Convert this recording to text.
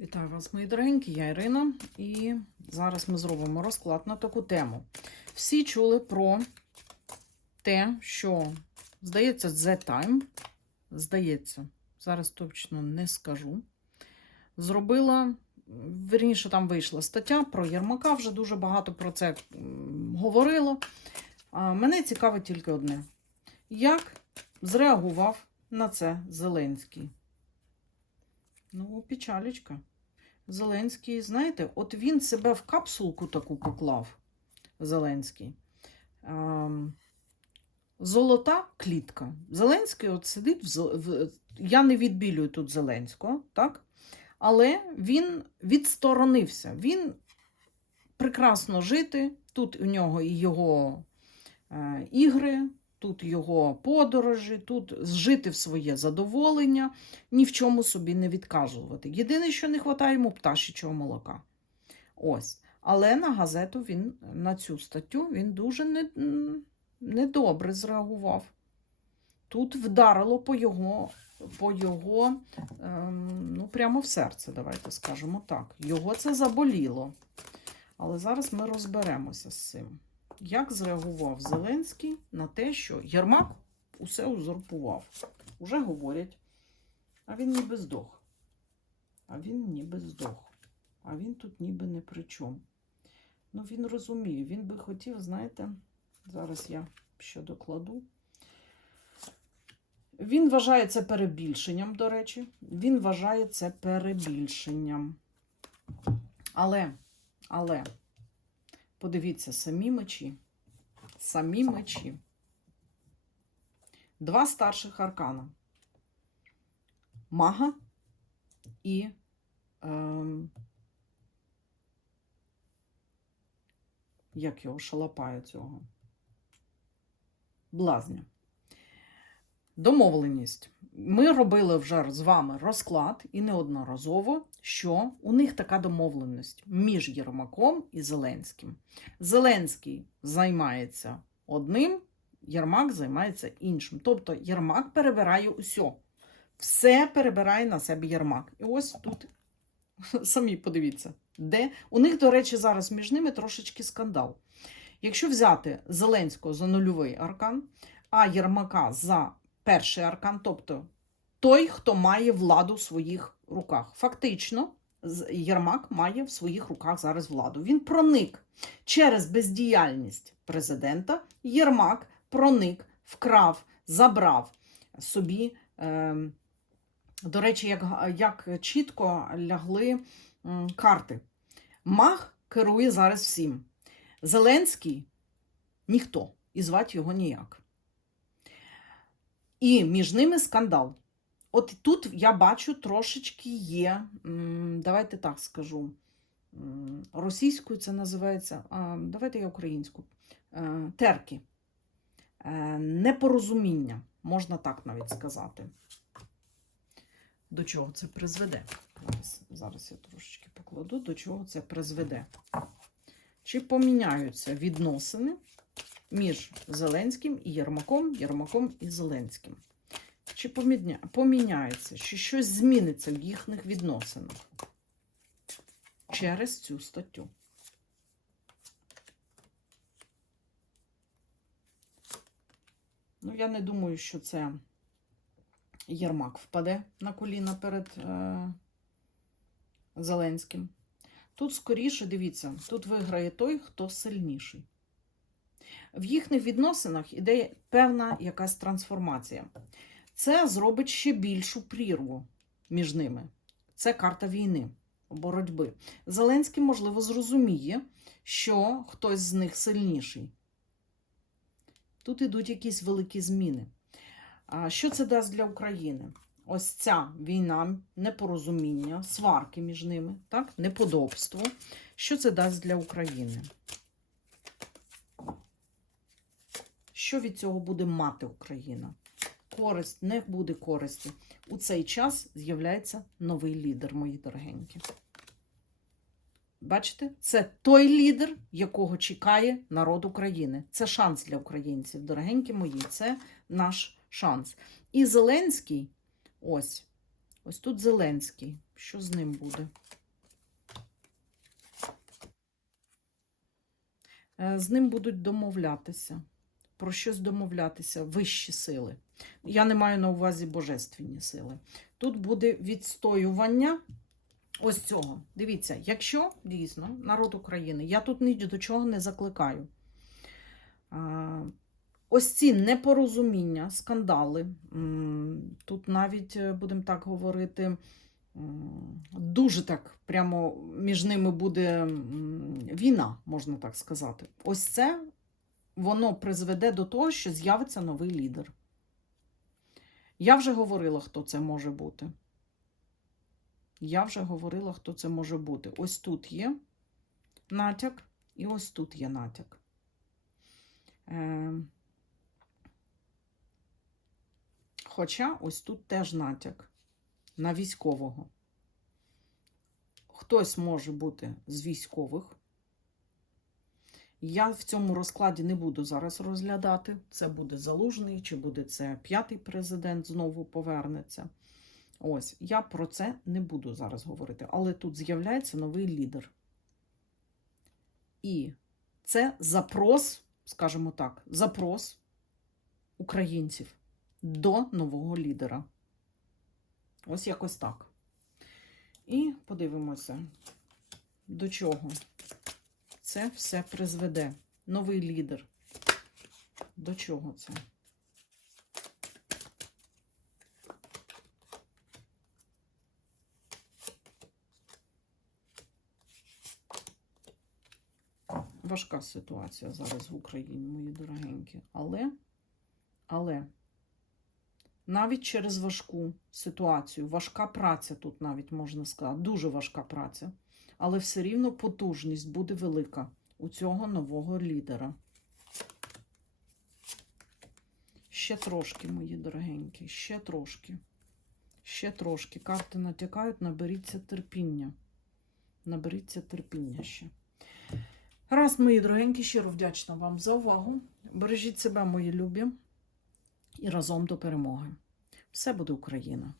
Вітаю вас, мої дорогенькі, я Ірина, і зараз ми зробимо розклад на таку тему. Всі чули про те, що, здається, The Time, здається, зараз точно не скажу. Зробила, верніше, там вийшла стаття про Єрмака, вже дуже багато про це говорило. Мене цікавить тільки одне: як зреагував на це Зеленський? Ну, печалечка. Зеленський, знаєте, от він себе в капсулку таку поклав. Зеленський. Золота клітка. Зеленський от сидить в. Я не відбілюю тут Зеленського, так? Але він відсторонився. Він прекрасно жити. Тут у нього і його е, ігри, тут його подорожі, тут жити в своє задоволення ні в чому собі не відказувати. Єдине, що не вистачає йому пташечого молока. Ось. Але на газету він на цю статтю він дуже не, недобре зреагував. Тут вдарило по його, по його ем, ну, прямо в серце, давайте скажемо так. Його це заболіло. Але зараз ми розберемося з цим. Як зреагував Зеленський на те, що Єрмак усе узурпував? Уже говорять. А він ніби здох. А він ніби здох. А він тут ніби не при чому. Ну, він розуміє, він би хотів, знаєте, зараз я ще докладу. Він вважає це перебільшенням, до речі. Він вважає це перебільшенням. Але, але, подивіться, самі мечі. Самі мечі. Два старших аркана мага і ем, як його шалапаю цього? Блазня. Домовленість. Ми робили вже з вами розклад і неодноразово, що у них така домовленість між Єрмаком і Зеленським. Зеленський займається одним, Єрмак займається іншим. Тобто Єрмак перебирає усе. Все перебирає на себе Єрмак. І ось тут самі подивіться, де у них, до речі, зараз між ними трошечки скандал. Якщо взяти Зеленського за нульовий аркан, а Єрмака за перший аркан, тобто той, хто має владу в своїх руках. Фактично, Єрмак має в своїх руках зараз владу. Він проник через бездіяльність президента. Єрмак проник, вкрав, забрав собі. ем, до речі, як, як чітко лягли карти. Маг керує зараз всім. Зеленський ніхто, і звати його ніяк. І між ними скандал. От тут я бачу трошечки є, давайте так скажу. Російською це називається, давайте я українську. е, Терки. Е, Непорозуміння, можна так навіть сказати. До чого це призведе? Зараз, зараз я трошечки покладу, до чого це призведе. Чи поміняються відносини між Зеленським і Єрмаком, Єрмаком і Зеленським? Чи поміняється, чи щось зміниться в їхніх відносинах через цю статтю? Ну, я не думаю, що це Єрмак впаде на коліна перед е, Зеленським. Тут скоріше, дивіться, тут виграє той, хто сильніший. В їхніх відносинах іде певна якась трансформація. Це зробить ще більшу прірву між ними. Це карта війни, боротьби. Зеленський, можливо, зрозуміє, що хтось з них сильніший. Тут ідуть якісь великі зміни. А що це дасть для України? Ось ця війна, непорозуміння, сварки між ними, так? неподобство. Що це дасть для України? Що від цього буде мати Україна? Користь, не буде користі. У цей час з'являється новий лідер, мої дорогенькі. Бачите, це той лідер, якого чекає народ України. Це шанс для українців, дорогенькі мої. Це наш шанс. І Зеленський, ось, ось тут Зеленський. Що з ним буде? Е, З ним будуть домовлятися. Про щось домовлятися, вищі сили. Я не маю на увазі божественні сили. Тут буде відстоювання ось цього. Дивіться, якщо дійсно народ України, я тут ні до чого не закликаю. Ось ці непорозуміння, скандали, тут навіть, е, будемо так говорити, дуже так прямо між ними буде війна, можна так сказати. Ось це воно призведе до того, що з'явиться новий лідер. Я вже говорила, хто це може бути. Я вже говорила, хто це може бути. Ось тут є натяк, і ось тут є натяк. Е, Хоча ось тут теж натяк на військового. Хтось може бути з військових. Я в цьому розкладі не буду зараз розглядати. Це буде залужний, чи буде це п'ятий президент знову повернеться. Ось, я про це не буду зараз говорити. Але тут з'являється новий лідер. І це запрос, скажімо так, запрос українців до нового лідера. Ось якось так. І подивимося, до чого це все призведе. Новий лідер. До чого це? Важка ситуація зараз в Україні, мої дорогенькі. Але, але навіть через важку ситуацію, важка праця тут навіть можна сказати, дуже важка праця, але все рівно потужність буде велика у цього нового лідера. Ще трошки, мої дорогенькі, ще трошки. Ще трошки. Карти натякають, наберіться терпіння. Наберіться терпіння ще. Раз, мої дорогенькі, щиро вдячна вам за увагу. Бережіть себе, мої любі, і разом до перемоги. Все буде Україна!